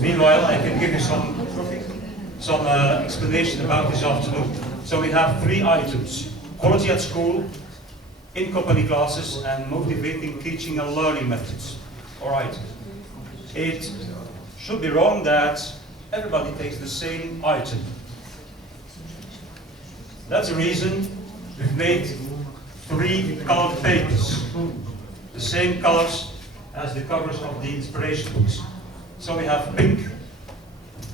Meanwhile, I can give you some explanation about this afternoon. So we have 3 items: quality at school, in-company classes, and motivating teaching and learning methods. All right. It should be wrong that everybody takes the same item. That's the reason we've made 3 colored pages, the same colors as the covers of the inspiration books. So we have pink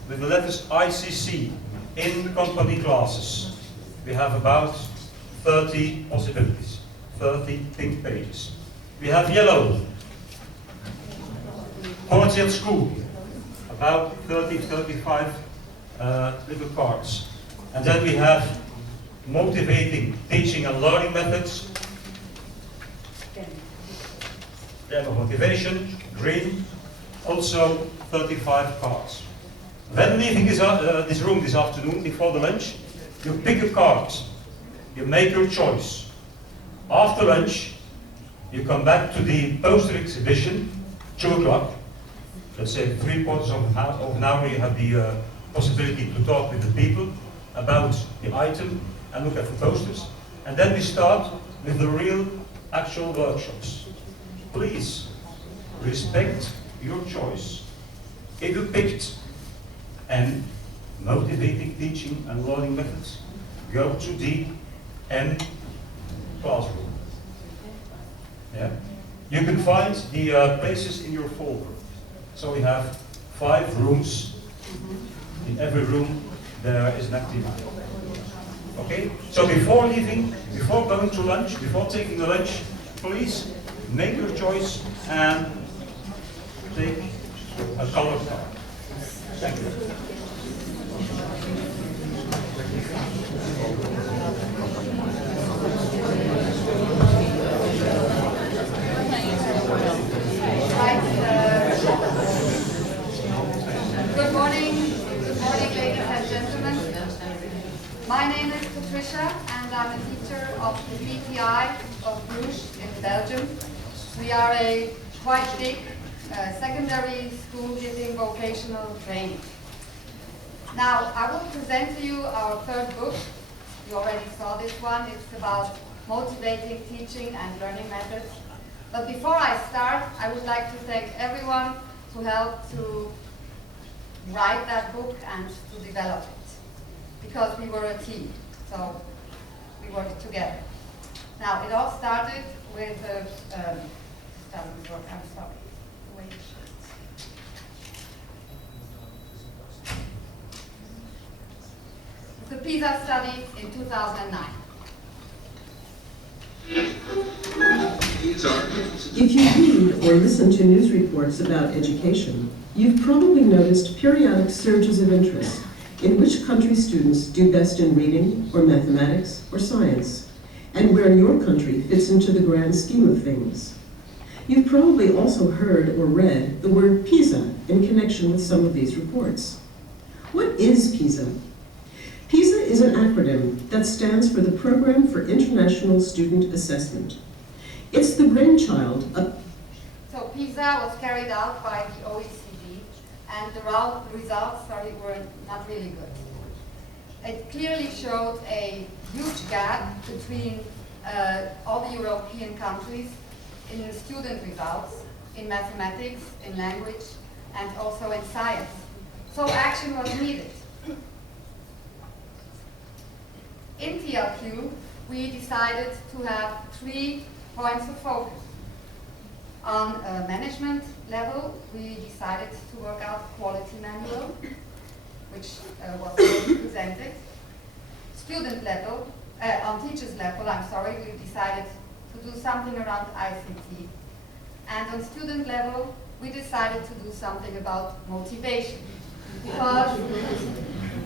with the letters ICC, in company classes. We have about 30 possibilities, 30 pink pages. We have yellow, quality at school, about 30, 35 little cards. And then we have motivating teaching and learning methods. Demo motivation, green, also 35 cards. When leaving this room this afternoon before the lunch, you pick a card, you make your choice. After lunch, you come back to the poster exhibition, 2 o'clock. Let's say 3/4 of an hour, you have the possibility to talk with the people about the item and look at the posters. And then we start with the real, actual workshops. Please respect your choice. If you picked N, motivating teaching and learning methods, go to the N classroom. Yeah. You can find the places in your folder. So we have 5 rooms. In every room there is an activity. Okay? So before leaving, before going to lunch, before taking the lunch, please make your choice and take a colored card. Thank you. Good morning, ladies and gentlemen. My name is Patricia, and I'm a teacher of the PTI of Bruges in Belgium. We are a quite big secondary school giving vocational training. Now, I will present to you our 3rd book. You already saw this one. It's about motivating teaching and learning methods. But before I start, I would like to thank everyone who helped to write that book and to develop it. Because we were a team, so we worked together. Now, it all started with the PISA study in 2009. If you read or listen to news reports about education, you've probably noticed periodic surges of interest in which country students do best in reading or mathematics or science, and where your country fits into the grand scheme of things. You've probably also heard or read the word PISA in connection with some of these reports. What is PISA? PISA is an acronym that stands for the Program for International Student Assessment. It's the brainchild of... So PISA was carried out by the OECD, and the results were not really good. It clearly showed a huge gap between all the European countries in student results, in mathematics, in language, and also in science. So action was needed. In TL+Q, we decided to have 3 points of focus. On a management level, we decided to work out quality manual, which was already presented. Student level, on teachers level, we decided to do something around ICT. And on student level, we decided to do something about motivation. Because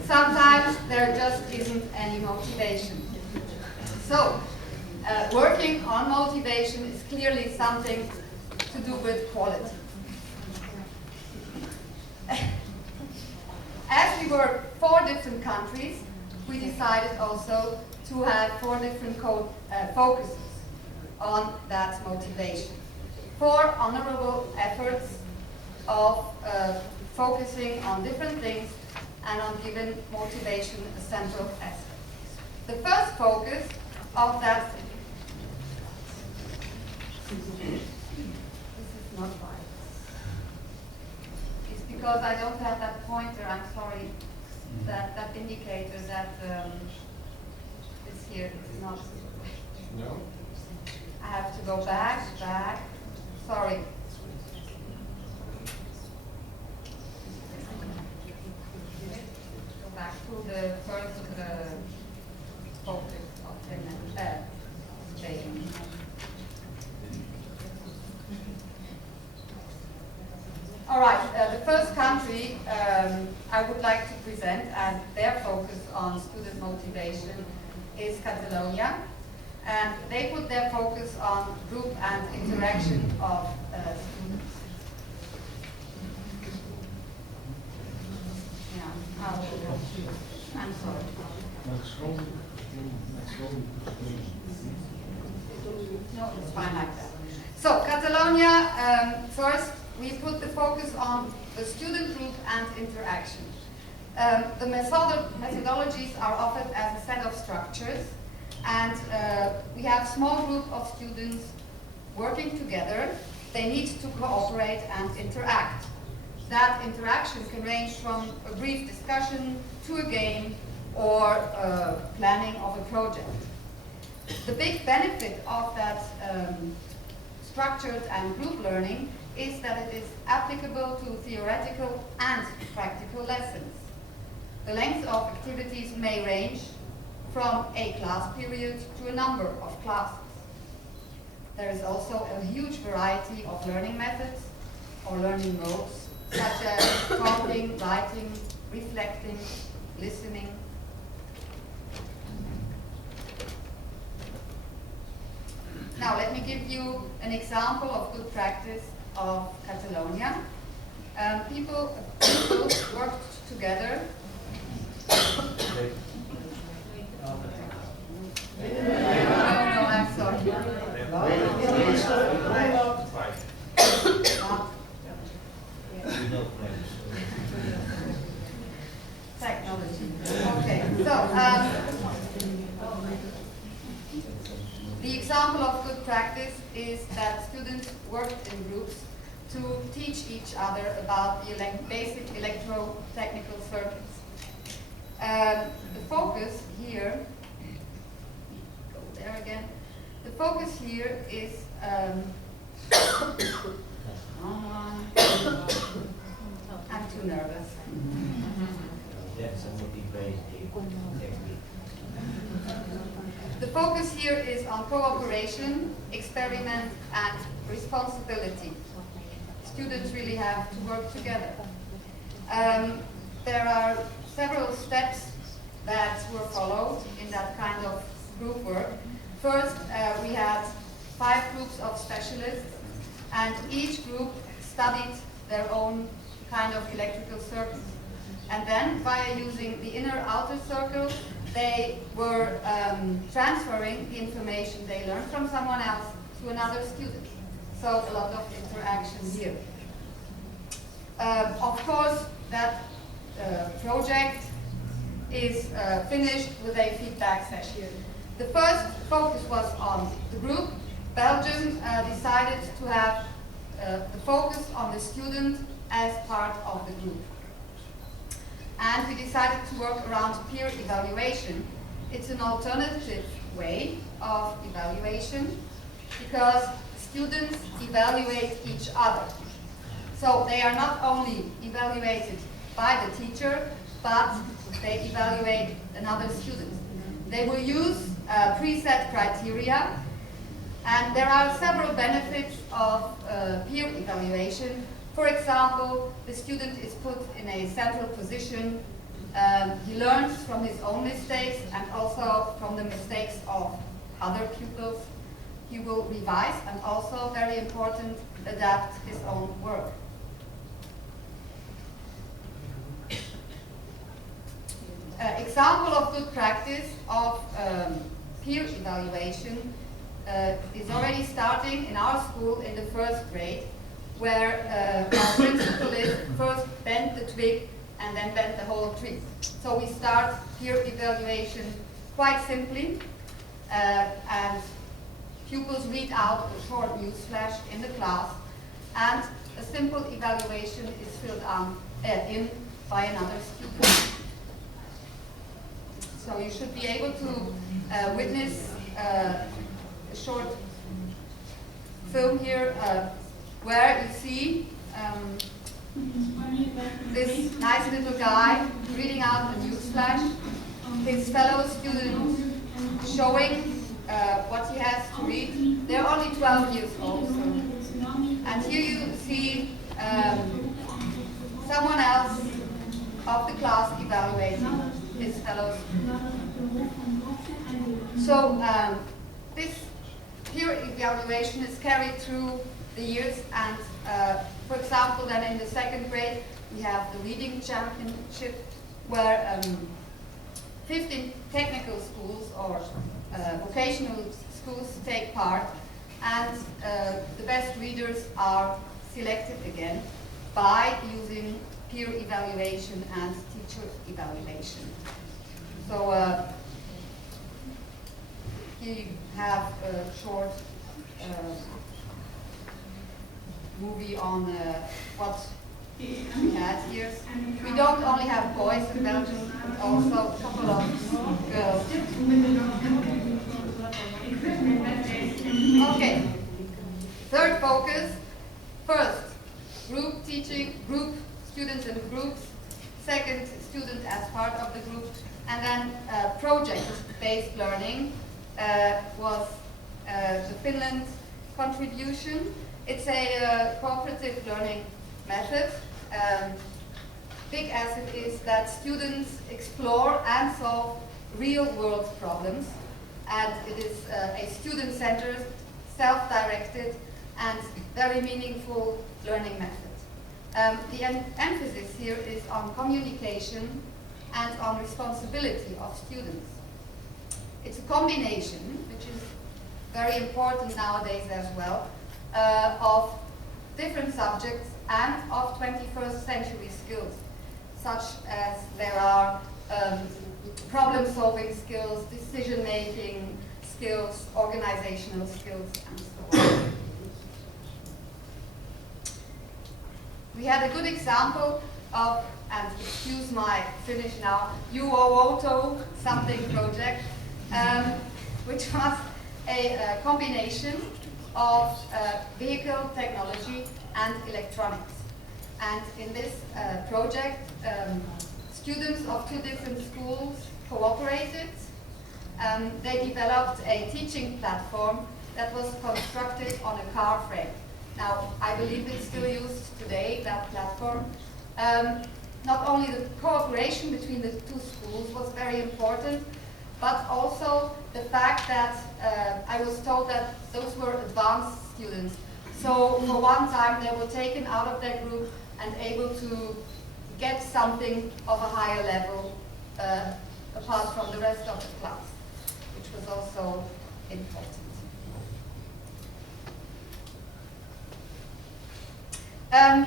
sometimes there just isn't any motivation. So, working on motivation is clearly something to do with quality. As we were 4 different countries, we decided also to have 4 different focuses on that motivation. 4 honorable efforts of focusing on different things and on giving motivation a central aspect. The first focus of that, this is not right. It's because I don't have that pointer, I'm sorry, that indicator that is here is not. No? I have to go back, sorry. Go back to the first focus of Spain. All right, the first country I would like to present and their focus on student motivation is Catalonia. And they put their focus on group and interaction of students. Yeah, I'm sorry. No, it's fine like that. So, Catalonia, first, we put the focus on the student group and interaction. The methodologies are offered as a set of structures. And we have a small group of students working together. They need to cooperate and interact. That interaction can range from a brief discussion to a game or planning of a project. The big benefit of that structured and group learning is that it is applicable to theoretical and practical lessons. The length of activities may range from a class period to a number of classes. There is also a huge variety of learning methods or learning modes, such as talking, writing, reflecting, listening. Now let me give you an example of good practice of Catalonia. People worked together. No, I'm sorry. Technology. Okay, so the example of good practice is that students worked in groups to teach each other about the basic electrotechnical circuits. The focus here, go there again. The focus here is I'm too nervous. That's a motivation. The focus here is on cooperation, experiment, and responsibility. Students really have to work together. There are several steps that were followed in that kind of group work. First, we had 5 groups of specialists, and each group studied their own kind of electrical circuit. And then, via using the inner-outer circle, they were transferring the information they learned from someone else to another student. So a lot of interaction here. Of course, that project is finished with a feedback session. The first focus was on the group. Belgium decided to have the focus on the student as part of the group. And we decided to work around peer evaluation. It's an alternative way of evaluation because students evaluate each other. So they are not only evaluated by the teacher, but they evaluate another student. They will use preset criteria, and there are several benefits of peer evaluation. For example, the student is put in a central position. He learns from his own mistakes and also from the mistakes of other pupils. He will revise and also, very important, adapt his own work. Example of good practice of peer evaluation is already starting in our school in the 1st grade, where our principle is first bend the twig and then bend the whole tree. So we start peer evaluation quite simply, and pupils read out a short news flash in the class, and a simple evaluation is filled in by another student. So you should be able to witness a short film here where you see this nice little guy reading out a news flash, his fellow student showing what he has to read. They're only 12 years old. So. And here you see someone else of the class evaluating his fellows. So this peer evaluation is carried through the years, and for example, then in the 2nd grade we have the reading championship, where 15 technical schools or vocational schools take part, and the best readers are selected again by using peer evaluation and teacher evaluation. So here you have a short movie on what we had here. We don't only have boys in Belgium, but also a couple of girls. Okay, 3rd focus. First, group teaching, group students in groups. 2nd, student as part of the group. And then project-based learning was the Finland contribution. It's a cooperative learning method. Big asset is that students explore and solve real-world problems, and it is a student-centered, self-directed, and very meaningful learning method. The emphasis here is on communication and on responsibility of students. It's a combination, which is very important nowadays as well, of different subjects and of 21st century skills, such as there are problem-solving skills, decision-making skills, organizational skills, and so on. We had a good example of, and excuse my Finnish now, UOOTO something project, which was a combination of vehicle technology and electronics. And in this project, students of 2 different schools cooperated. they developed a teaching platform that was constructed on a car frame. Now, I believe it's still used today, that platform. Not only the cooperation between the two schools was very important, but also the fact that I was told that those were advanced students. So for one time they were taken out of their group and able to get something of a higher level apart from the rest of the class, which was also important. And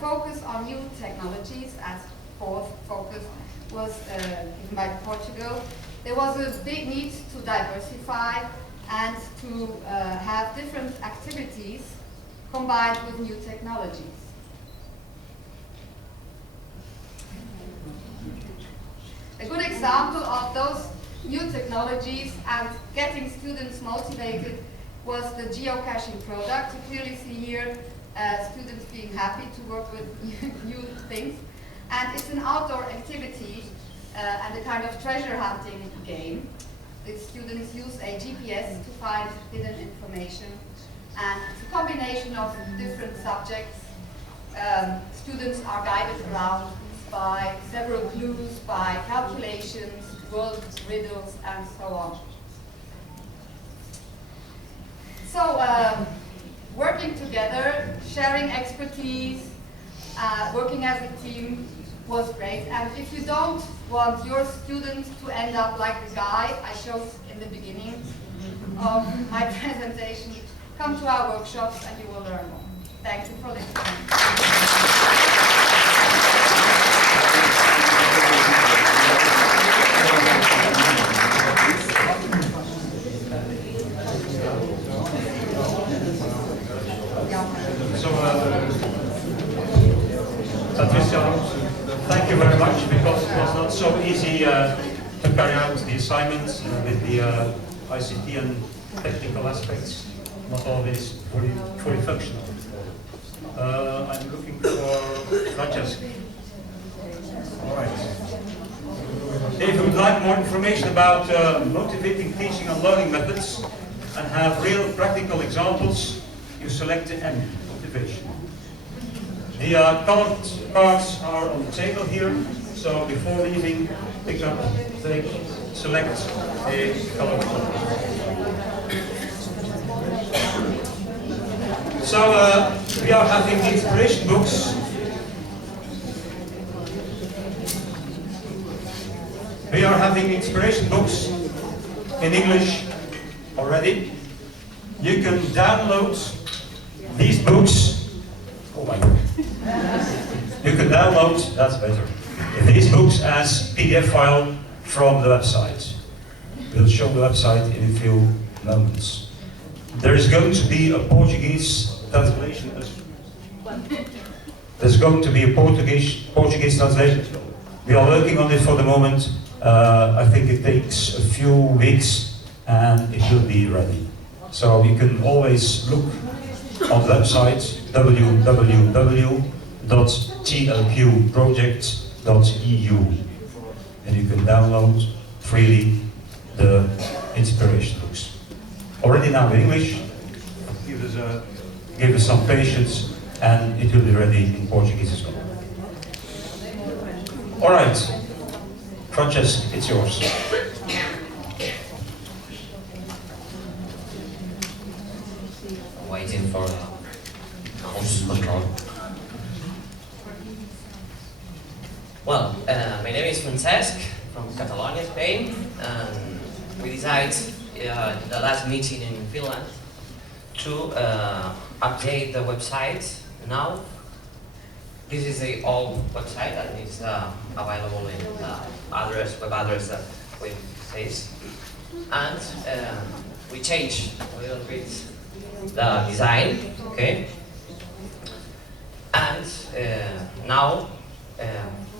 focus on new technologies as fourth focus was given by Portugal. There was a big need to diversify and to have different activities combined with new technologies. A good example of those new technologies and getting students motivated was the geocaching product. You clearly see here students being happy to work with new things. And it's an outdoor activity and a kind of treasure hunting game. The students use a GPS to find hidden information, and it's a combination of different subjects. Students are guided around by several clues, by calculations, word riddles, and so on. So, working together, sharing expertise, working as a team was great. And if you don't want your students to end up like the guy I showed in the beginning of my presentation, come to our workshops and you will learn more. Thank you for listening. Patricia, thank you very much, because it was not so easy to carry out the assignments with the ICT and technical aspects, not always fully functional. I'm looking for Francesca. All right. If you would like more information about motivating teaching and learning methods and have real practical examples, you select the M, motivation. The colored cards are on the table here, so before leaving, pick up, take, select a colored card. So we are having the inspiration books. We are having inspiration books in English already. You can download these books. Oh my God. You can download, that's better, these books as PDF file from the website. We'll show the website in a few moments. There is going to be a Portuguese translation. There's going to be a Portuguese translation. We are working on it for the moment. I think it takes a few weeks and it will be ready. So you can always look on the website www.tlqproject.eu and you can download freely the inspiration books. Already now in English. Give us some patience and it will be ready in Portuguese as well. Alright, Francesca, it's yours. Waiting for host control. Well, my name is Francesc from Catalonia, Spain, and we decided in the last meeting in Finland to update the website now. This is the old website and it's available in the web address that we says. And we changed a little bit the design, okay? And now,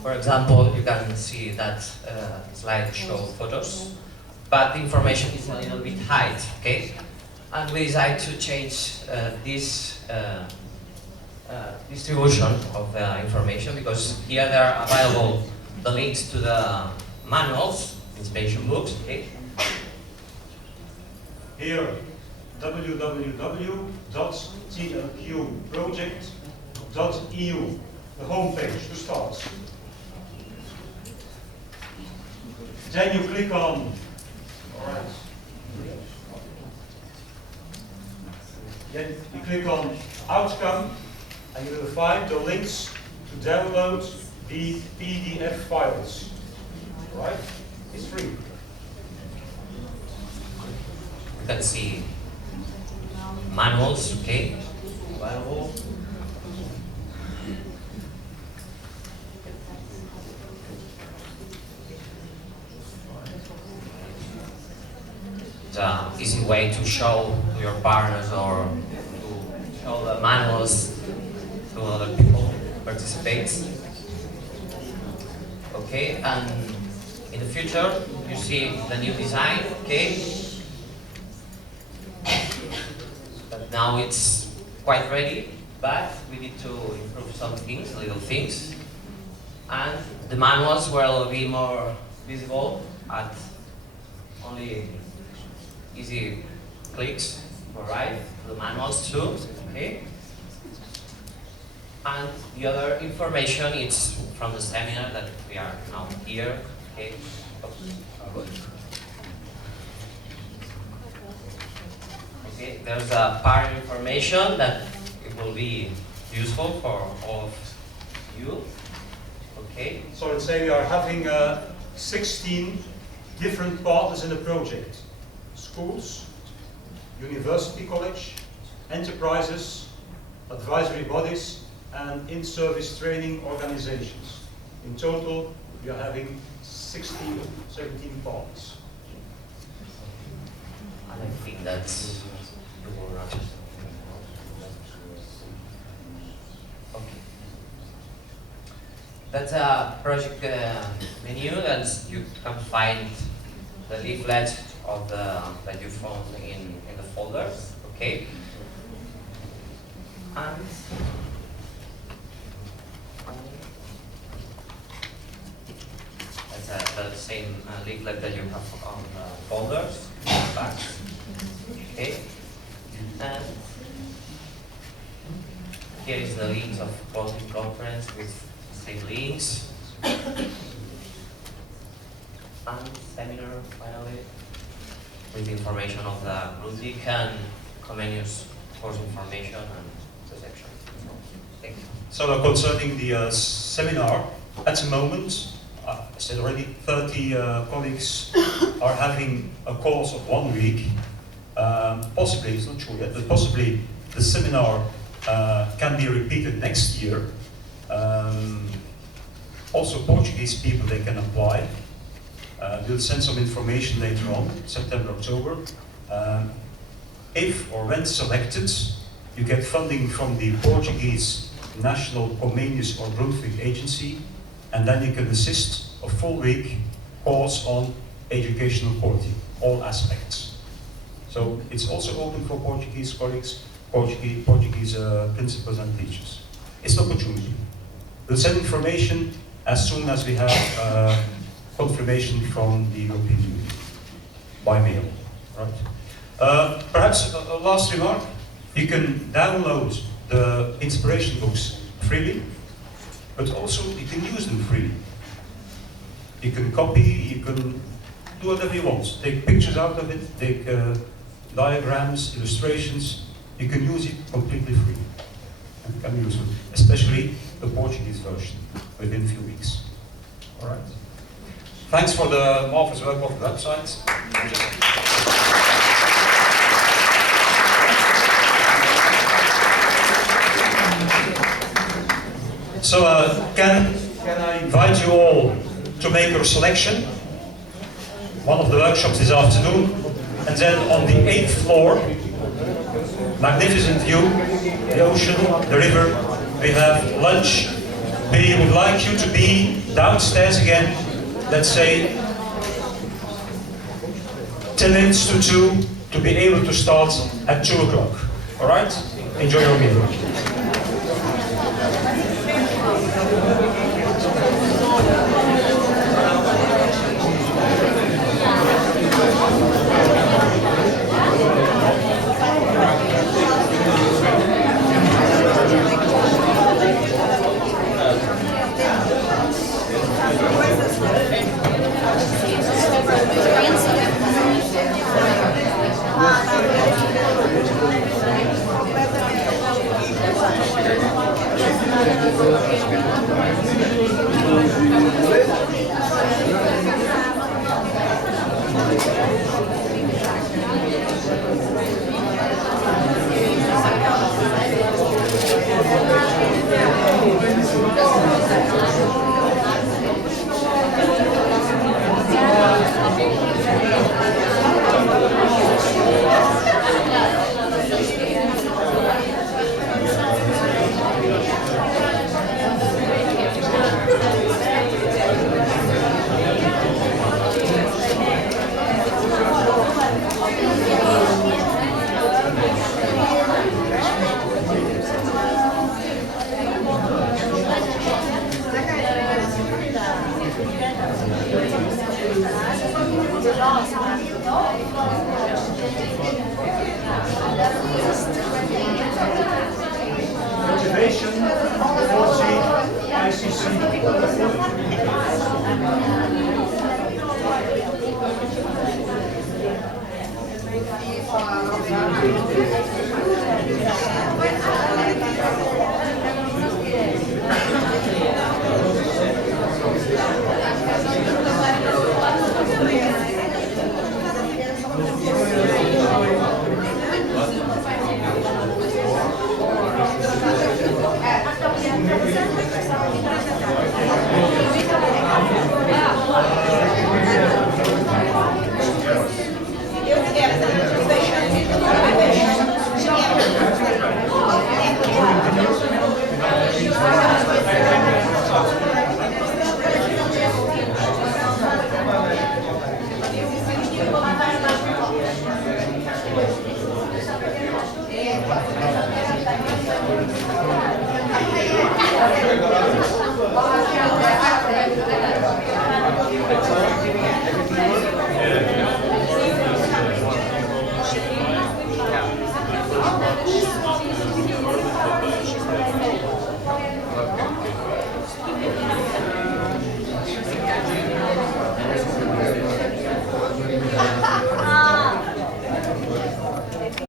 for example, you can see that slideshow photos, but the information is a little bit high, okay? And we decided to change this distribution of the information, because here there are available the links to the manuals, inspiration books, okay? here www.tlqproject.eu, the home page to start. Then you click on, alright. Then you click on outcome and you will find the links to download the PDF files. Alright? It's free. You can see manuals, okay? Available. It's an easy way to show to your partners or to show the manuals to other people who participate. Okay, and in the future you see the new design, okay? But now it's quite ready, but we need to improve some things, little things. And the manuals will be more visible at only easy clicks to arrive to the manuals too, okay? And the other information is from the seminar that we are now here, okay? Okay, there's a part of information that it will be useful for all of you, okay? So let's say we are having 16 different partners in the project. Schools, university college, enterprises, advisory bodies, and in-service training organizations. In total, we are having 16, 17 partners. And I think that you will not. Okay. That's a project menu that you can find the leaflet of the that you found in the folders, okay? And that's the same leaflet that you have on the folders, back, okay? And here is the links of closing conference with same links. And seminar finally, with information of the Ludwig and Comenius course information and the section. Thank you. So concerning the seminar, at the moment, I said already, 30 colleagues are having a course of 1 week. Possibly, it's not sure yet, but possibly the seminar can be repeated next year. Also Portuguese people, they can apply. We'll send some information later on, September, October. If or when selected, you get funding from the Portuguese National Comenius or Ludwig Agency, and then you can assist a full week course on educational quality, all aspects. So it's also open for Portuguese colleagues, Portuguese principals and teachers. It's an opportunity. We'll send information as soon as we have confirmation from the European Union by mail, right? Perhaps a last remark. You can download the inspiration books freely, but also you can use them freely. You can copy, you can do whatever you want. Take pictures out of it, take diagrams, illustrations. You can use it completely free. And can use it, especially the Portuguese version, within a few weeks. All right. Thanks for the marvelous work of the website. So can I invite you all to make your selection? One of the workshops this afternoon, and then on the 8th floor, magnificent view, the ocean, the river. We have lunch. We would like you to be downstairs again. Let's say 10 minutes to 2 to be able to start at 2 o'clock. All right? Enjoy your meal.